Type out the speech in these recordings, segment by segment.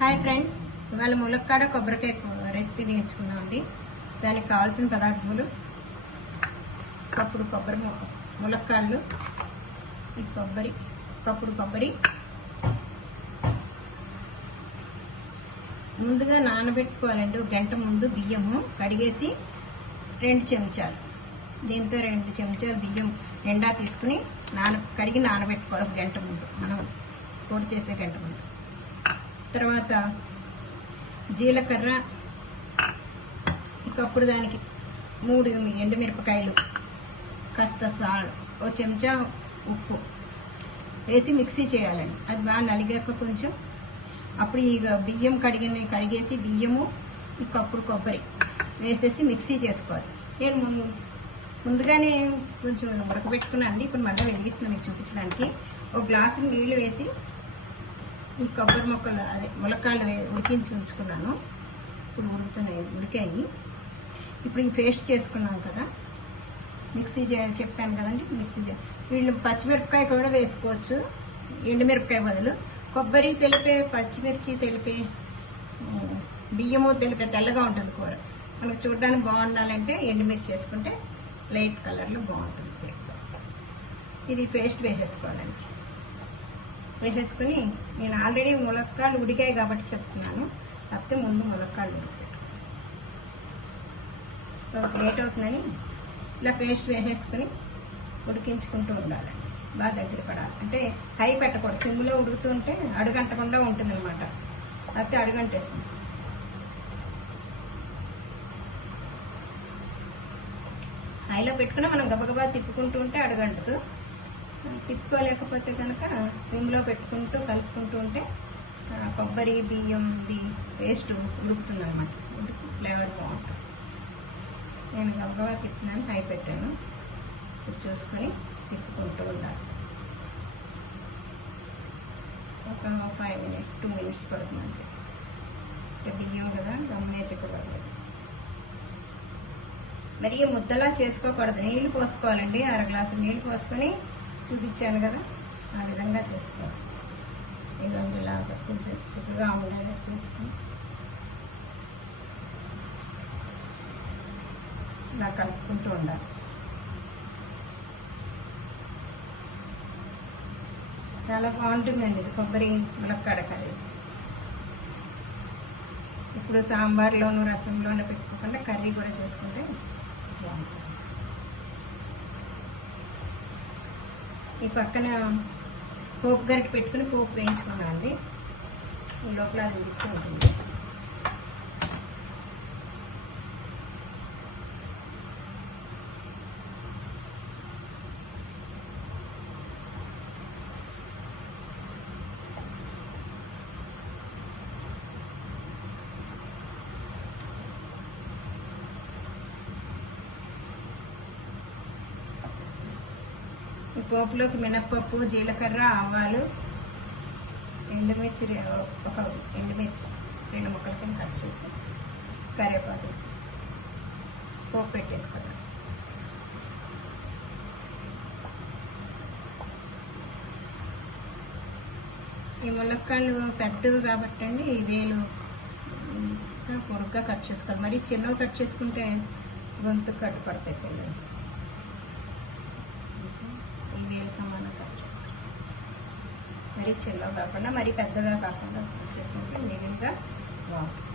Hi friends, ఇవాళ ములక్కాడ కొబ్బరికాయ రెసిపీ నేర్చుకున్నామండి. దానికి కావాల్సిన పదార్థాలు: కప్పుడు కొబ్బరి ములక్కాడలు, ఈ కప్పుడు కొబ్బరి ముందుగా నానబెట్టుకోవాలండి. ఒక గంట ముందు బియ్యము కడిగేసి 2 చెంచాలు, దీంతో 2 చెంచాలు బియ్యం నిండా తీసుకుని కడిగి నానబెట్టుకోవాలి ఒక గంట ముందు, మనం పొడి చేసే గంట ముందు. తర్వాత జీలకర్ర, ఇంకప్పుడు దానికి 3 ఎండుమిరపకాయలు, కాస్త సాల్ట్, ఓ చెంచా ఉప్పు వేసి మిక్సీ చేయాలండి. అది బాగా నలిగాక కొంచెం అప్పుడు ఈ బియ్యం కడిగేసి బియ్యము, ఈ కప్పుడు కొబ్బరి వేసేసి మిక్సీ చేసుకోవాలి. నేను ముందుగానే కొంచెం ఉడకబెట్టుకున్నాను అండి. ఇప్పుడు మళ్ళీ వెలిగిస్తున్నాను మీకు చూపించడానికి. ఒక గ్లాసు నీళ్లు వేసి ఈ కొబ్బరి ముక్కలు ములక్కాళ్ళు ఉడికించి ఉంచుకున్నాను. ఇప్పుడు ఉడికాయి. ఇప్పుడు ఈ పేస్ట్ చేసుకున్నాం కదా, మిక్సీ చెప్పాను కదండి, వీళ్ళు పచ్చిమిరపకాయ కూడా వేసుకోవచ్చు, ఎండుమిరపకాయ బదులు. కొబ్బరి తెలిపే, పచ్చిమిర్చి తెలిపే, బియ్యము తెలిపే తెల్లగా ఉంటుంది కూర. మనకు చూడడానికి బాగుండాలంటే ఎండుమిర్చి వేసుకుంటే లైట్ కలర్లో బాగుంటుంది. ఇది పేస్ట్ వేసేసుకోవాలండి. వేసేసుకుని నేను ఆల్రెడీ ములక్కాళ్ళు ఉడికాయి కాబట్టి చెప్తున్నాను, కాకపోతే ముందు ములక్కాళ్ళు లేట్ అవుతుందని ఇలా పేస్ట్ వేసేసుకుని ఉడికించుకుంటూ ఉండాలండి. బాగా దగ్గర పడాలి, అంటే హై పెట్టకూడదు. సిమ్లో ఉడుకుతుంటే అడుగంటకుండా ఉంటుంది అనమాట, లేకపోతే అడుగంటేస్తుంది. హైలో పెట్టుకుని మనం గబగబా తిప్పుకుంటూ ఉంటే అడుగంటదు. తిప్పుకోలేకపోతే కనుక సిమ్లో పెట్టుకుంటూ కలుపుకుంటూ ఉంటే కొబ్బరి బియ్యంది పేస్ట్ ఉడుకుతుంది అనమాట. ఉడికి ఫ్లేవర్ బాగుంటుంది. నేను గబగబా తిప్పినాను, హై పెట్టాను. ఇది చూసుకొని తిప్పుకుంటూ ఉండాలి. ఒక 5 మినిట్స్ 2 మినిట్స్ పడుతుంది అంతే. బియ్యం కదా, గమ్మునే చిక్కబడలేదు. మరి ముద్దలా చేసుకోకూడదు, నీళ్లు పోసుకోవాలండి. 1/2 గ్లాసు నీళ్లు పోసుకొని చూపించాను కదా, ఆ విధంగా చేసుకోవాలి. ఇలాగా కొంచెం చిక్కగా ఉండేలా చేసుకొని ఇలా కలుపుకుంటూ ఉండాలి. చాలా బాగుంటుందండి ఇది కొబ్బరి ములక్కాడ కర్రీ. ఇప్పుడు సాంబార్లోను రసంలోనూ పెట్టుకోకుండా కర్రీ కూడా చేసుకుంటే బాగుంటుంది. ఈ పక్కన పోపు గరిటె పెట్టుకుని పోపు వేయించుకున్నాండి. ఈ లోపల అది ఉడుకుతూ ఉంటుంది. ఈ పోపులోకి మినప్పప్పు, జీలకర్ర, ఆవాలు, ఎండుమిర్చి, ఒక ఎండుమిర్చి 2 ముక్కల కింద కట్ చేసి, కరివేపాకు వేసి పోపు పెట్టేసుకోవాలి. ఈ ములక్కాళ్ళు పెద్దవి కాబట్టి అండి, ఈ వేలు పొడుగ్గా కట్ చేసుకోవాలి. మరి చిన్నవి కట్ చేసుకుంటే గొంతు కట్టు పడతాయి పిల్లలు. ఈ వేలు సమానం కట్ చేసుకోవాలి. మరి చిన్నవి కాకుండా మరి పెద్దగా కాకుండా కట్ చేసుకుంటే నీట్గా బాగుంటుంది.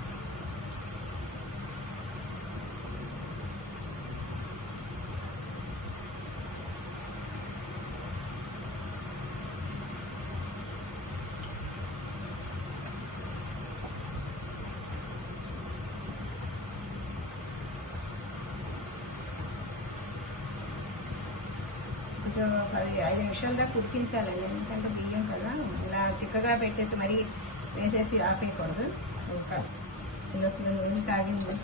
కొంచెం 5 నిమిషాల దాకా ఉడికించాలండి, ఎందుకంటే బియ్యం కదా. ఇలా చిక్కగా పెట్టేసి మరీ వేసేసి ఆపేయకూడదు. నూనె కాగింది.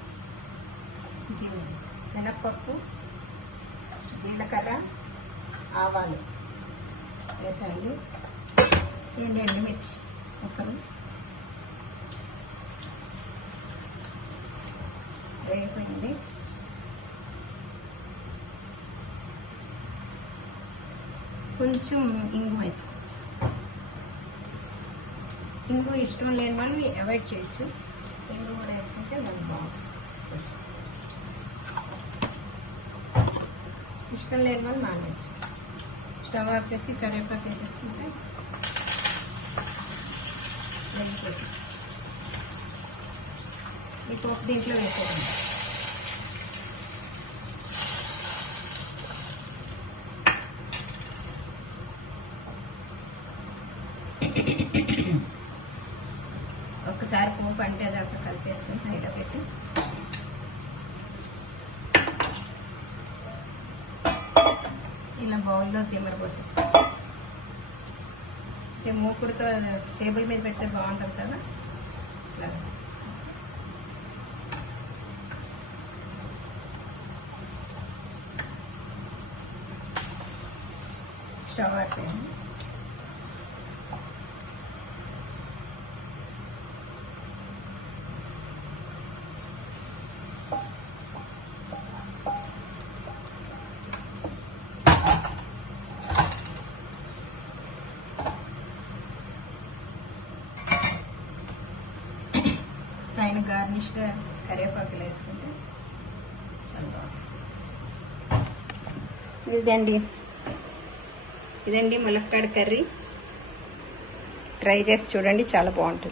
మినప్పప్పు, జీలకర్ర, ఆవాలు వేసాను. 2 ఎండుమిర్చి ముక్కలు వేగిపోయింది. కొంచెం ఇంగు వేసుకోవచ్చు. ఇంగు ఇష్టం లేని వాళ్ళు అవాయిడ్ చేయొచ్చు. ఇంగు కూడా వేసుకుంటే మనకు బాగుంటుంది. ఇష్టం లేని వాళ్ళు మానేయచ్చు. స్టవ్ ఆపేసి కరివేపాకు వేసుకుంటే వేగిపోతుంది. ఈ పోపు దీంట్లో వేసేయండి. ఒక్కసారి పోపు అంటే దాకా కలిపేసుకుని హైలో పెట్టి ఇలా బౌల్లో దిమ్మడి పోసేసుకో. మూకుడుతో టేబుల్ మీద పెడితే బాగుంటుంది కదా. ఇట్లా స్టవ్ ఆపేయండి. పైన గార్నిష్గా కరివేపాకులు వేసుకుంటే చాలా బాగుంటుంది. ఇదండి ములక్కాడ కర్రీ. ట్రై చేసి చూడండి, చాలా బాగుంటుంది.